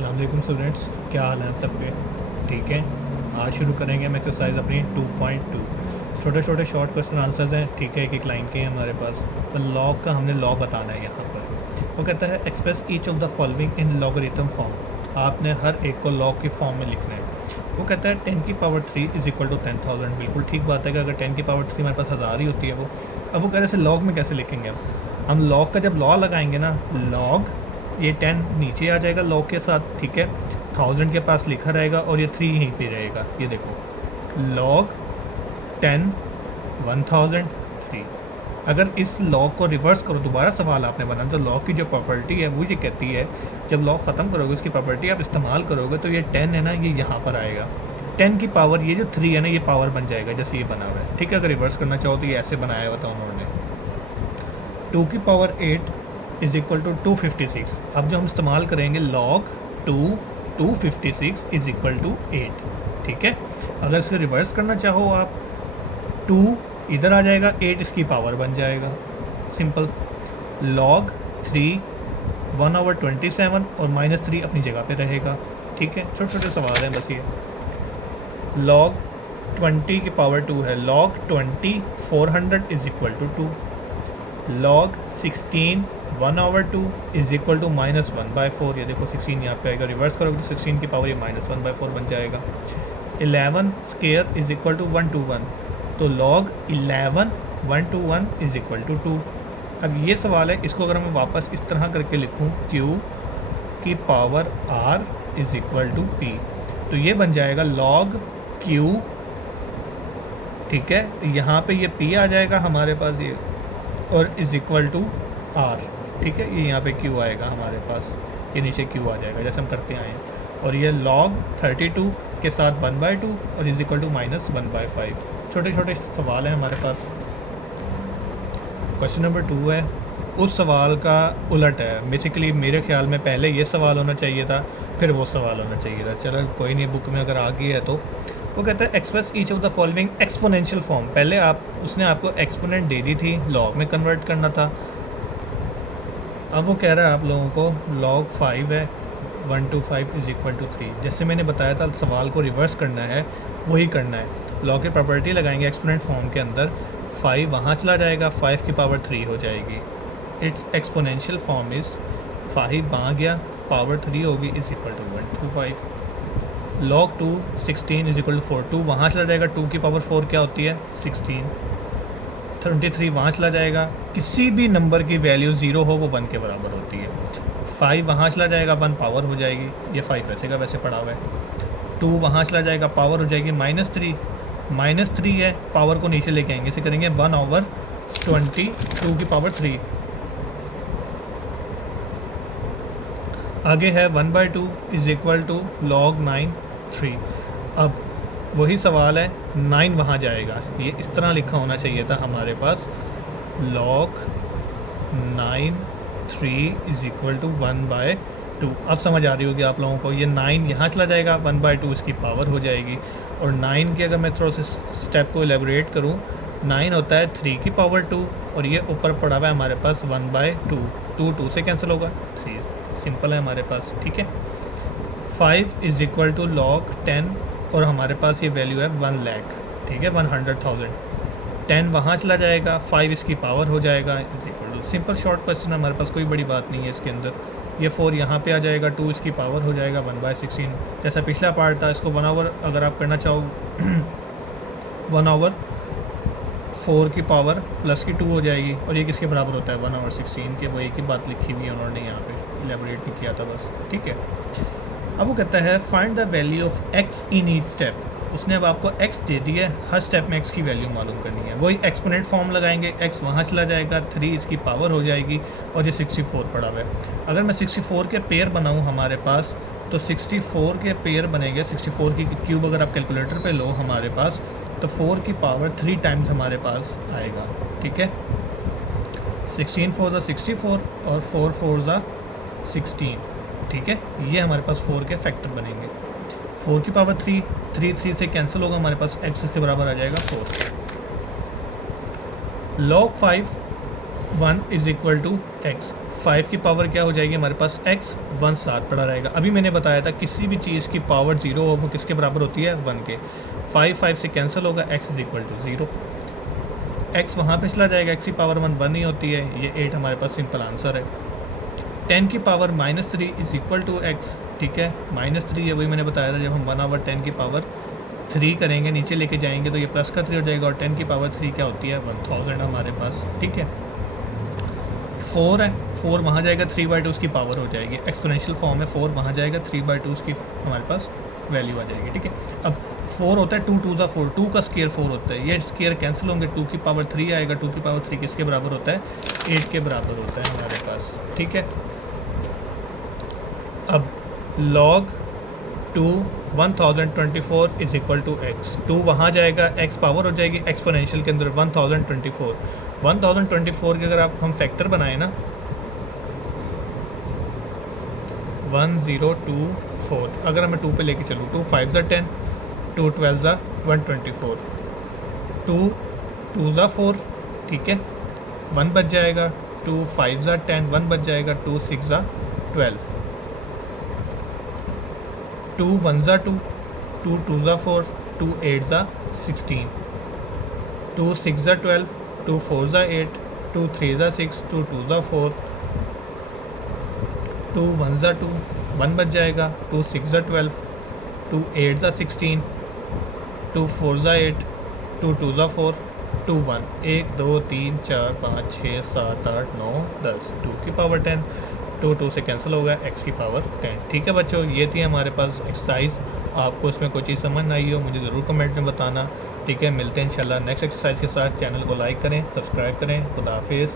अस्सलाम वालेकुम स्टूडेंट्स, क्या हाल है सबके? ठीक है। आज शुरू करेंगे हम एक्सरसाइज अपनी 2.2। छोटे छोटे शॉर्ट क्वेश्चन आंसर्स हैं, ठीक है, एक लाइन के हैं हमारे पास। और लॉग का हमने लॉ बताना है यहाँ पर। वो कहता है express each of the following in logarithm form. आपने हर एक को लॉग की फॉर्म में लिखना है। वो कहता है 10⁻³ इज़ इक्वल टू 10,000। बिल्कुल ठीक बात है कि अगर 10⁻³ हमारे पास 1000 ही होती है वो। अब वो कह रहे से लॉग में कैसे लिखेंगे हम लॉग का जब लॉ लगाएंगे ना, लॉग ये 10 नीचे आ जाएगा लॉग के साथ, ठीक है, 1000 के पास लिखा रहेगा और ये 3 यहीं पे रहेगा। ये देखो लॉग 10 1003। अगर इस लॉग को रिवर्स करो, दोबारा सवाल आपने बनाना, तो लॉग की जो प्रॉपर्टी है वो ये कहती है जब लॉग ख़त्म करोगे उसकी प्रॉपर्टी आप इस्तेमाल करोगे तो ये 10 है ना, ये यहाँ पर आएगा। 10 की पावर ये जो 3 है ना, ये पावर बन जाएगा जैसे ये बना हुआ है, ठीक है। अगर रिवर्स करना चाहो तो ये ऐसे बनाया हुआ था उन्होंने। 2⁸ इज़ इक्वल टू 256। अब जो हम इस्तेमाल करेंगे लॉग 256 इज़ इक्वल टू 8, ठीक है। अगर इसे रिवर्स करना चाहो आप, 2 इधर आ जाएगा, 8 इसकी पावर बन जाएगा, सिंपल। लॉग 3 1/27 और -3 अपनी जगह पे रहेगा, ठीक है। छोटे छोटे सवाल हैं बस ये। लॉग 20 की पावर 2 है, log 20 400 is equal to 2। Log 16 1/2 is equal to -1/4। ये देखो 16 यहाँ पे आएगा, रिवर्स करोगे तो 16 की पावर ये -1/4 बन जाएगा। 11 स्क्वायर इज़ इक्वल टू 121। तो लॉग 11 121 इज़ इक्वल टू 2। अब ये सवाल है, इसको अगर मैं वापस इस तरह करके लिखूँ, q की power r is equal to p, तो ये बन जाएगा लॉग q, ठीक है। यहाँ पे ये p आ जाएगा हमारे पास ये, और इज़ इक्वल टू r, ठीक है। ये यहाँ पे q आएगा हमारे पास, ये नीचे q आ जाएगा जैसे हम करते आए हैं। और ये log 32 के साथ 1/2 और इज़ इक्वल टू -1/5। छोटे छोटे सवाल हैं हमारे पास। क्वेश्चन नंबर 2 है, उस सवाल का उलट है। बेसिकली मेरे ख्याल में पहले ये सवाल होना चाहिए था, फिर वो सवाल होना चाहिए था। चलो कोई नहीं, बुक में अगर आ गई है तो। वो कहता है express each of the following exponential form. पहले उसने आपको एक्सपोनेंट दे दी थी, लॉग में कन्वर्ट करना था। अब वो कह रहा है आप लोगों को लॉग 5 है 125 इज़ इक्वल टू 3। जैसे मैंने बताया था सवाल को रिवर्स करना है, वही करना है। लॉग की प्रॉपर्टी लगाएंगे एक्सपोनेंट फॉर्म के अंदर, 5 वहाँ चला जाएगा, 5 की पावर 3 हो जाएगी। इट्स एक्सपोनेंशियल फॉर्म इज़ 5 वहाँ गया, पावर 3 होगी, is equal to 125। Log 2 16 is equal to 4, 2 वहाँ चला जाएगा, 2 की पावर 4 क्या होती है 16। 23 वहाँ चला जाएगा, किसी भी नंबर की वैल्यू 0 हो वो 1 के बराबर होती है। 5 वहाँ चला जाएगा, 1 पावर हो जाएगी, ये 5 वैसे का वैसे पड़ा हुआ है। 2 वहाँ चला जाएगा, पावर हो जाएगी -3, -3 है, पावर को नीचे लेके आएंगे, इसे करेंगे 1/22 की पावर 3। आगे है 1/2 इज़ इक्वल टू लॉग 9 3। अब वही सवाल है, 9 वहाँ जाएगा, ये इस तरह लिखा होना चाहिए था हमारे पास, लॉग 9 3 इज़ इक्वल टू 1/2। अब समझ आ रही होगी आप लोगों को, ये 9 यहाँ चला जाएगा, 1/2 इसकी पावर हो जाएगी। और 9 के अगर मैं थोड़ा सा स्टेप को एलेबोरेट करूँ, 9 होता है 3 की पावर 2, और ये ऊपर पड़ा हुआ है हमारे पास 1/2, 2 से कैंसिल होगा, 3 सिंपल है हमारे पास, ठीक है। 5 इज़ इक्वल टू लॉग 10, और हमारे पास ये वैल्यू है 1 लाख, ठीक है, 100,000। 10 वहाँ चला जाएगा, 5 इसकी पावर हो जाएगा, is equal to, simple short question है हमारे पास, कोई बड़ी बात नहीं है इसके अंदर। ये 4 यहाँ पे आ जाएगा, 2 इसकी पावर हो जाएगा 1/16, जैसा पिछला पार्ट था। इसको 1 ओवर अगर आप करना चाहो 1/4 की पावर प्लस की 2 हो जाएगी, और ये किसके बराबर होता है 1/16 के। वो एक ही बात लिखी हुई है उन्होंने, यहाँ पे एलेबोरेट नहीं किया था बस, ठीक है। अब वो कहता है find the value of x in each step. उसने अब आपको x दे दी है, हर स्टेप में x की वैल्यू मालूम करनी है। वही एक्सपोनेंट फॉर्म लगाएंगे, x वहाँ चला जाएगा, 3 इसकी पावर हो जाएगी, और ये 64 पड़ा हुआ है। अगर मैं 64 के पेयर बनाऊँ हमारे पास, तो 64 के पेयर बनेंगे। 64 की क्यूब अगर आप कैलकुलेटर पे लो हमारे पास, तो 4 की पावर 3 टाइम्स हमारे पास आएगा, ठीक है। 16 4 ज़ा 64 और 4 4 ज़ा 16, ठीक है। ये हमारे पास 4 के फैक्टर बनेंगे। 4 की पावर 3, 3 से कैंसिल होगा, हमारे पास x इसके बराबर आ जाएगा 4। Log 5 1 is equal to x। 5 की पावर क्या हो जाएगी हमारे पास x 1 साथ पड़ा रहेगा। अभी मैंने बताया था किसी भी चीज़ की पावर 0 हो वो किसके बराबर होती है 1 के। 5 से कैंसिल होगा, x is equal to 0, x वहाँ पे चला जाएगा, x की पावर 1 ही होती है, ये 8 हमारे पास सिंपल आंसर है। 10 की power -3 is equal to x, ठीक है, -3 है, वही मैंने बताया था जब हम 1/10 की पावर 3 करेंगे नीचे लेके जाएंगे तो ये प्लस का 3 हो जाएगा और 10 की पावर 3 क्या होती है 1000 हमारे पास, ठीक है। 4 है, 4 वहाँ जाएगा, 3/2 उसकी पावर हो जाएगी, एक्सपोनेंशियल फॉर्म है, 4 वहाँ जाएगा, 3/2 उसकी हमारे पास वैल्यू आ जाएगी, ठीक है। अब 4 होता है 2 2 ज़ा 4, 2 का स्केयर 4 होता है, ये स्केयर कैंसिल होंगे, 2 की पावर 3 आएगा, 2 की पावर 3 किसके बराबर होता है 8 के बराबर होता है हमारे पास, ठीक है। अब log 2 1024 is equal to x, 2 वहाँ जाएगा, x पावर हो जाएगी एक्सपोनेंशियल के अंदर 1024 के अगर आप हम फैक्टर बनाए ना 1024, अगर मैं 2 पे लेके चलूँ, 2 5 ज़ा 10, 2 12 ज़ा 124, 2 2 ज़ा 4, ठीक है, 1 बच जाएगा, 2 5 ज़ा 10, 1 बच जाएगा, 2 6 ज़ा 12, 2 1 ज़ा 2, 2 2 ज़ा 4, 2 8 ज़ा 16, 2 6 ज़ा 12, 2 4 ज़ा 8, 2 3 ज़ा 6, 2 2 ज़ा 4, 2 1 ज़ा 2, 1 बच जाएगा, 2 6 ज़ा 12, 2 8 ज़ा 16, 2 4 ज़ा 8, 2 2 ज़ा 4, 2 1, 1 2 3 4 5 6 7 8 9 10, 2 की पावर 10, 2 2 से कैंसिल होगा, x की पावर 10, ठीक है बच्चों। ये थी हमारे पास एक्सरसाइज, आपको इसमें कोई चीज़ समझ ना आई हो मुझे ज़रूर कमेंट में बताना, ठीक है। मिलते हैं इंशाल्लाह नेक्स्ट एक्सरसाइज के साथ, चैनल को लाइक करें, सब्सक्राइब करें, खुदा हाफिज़।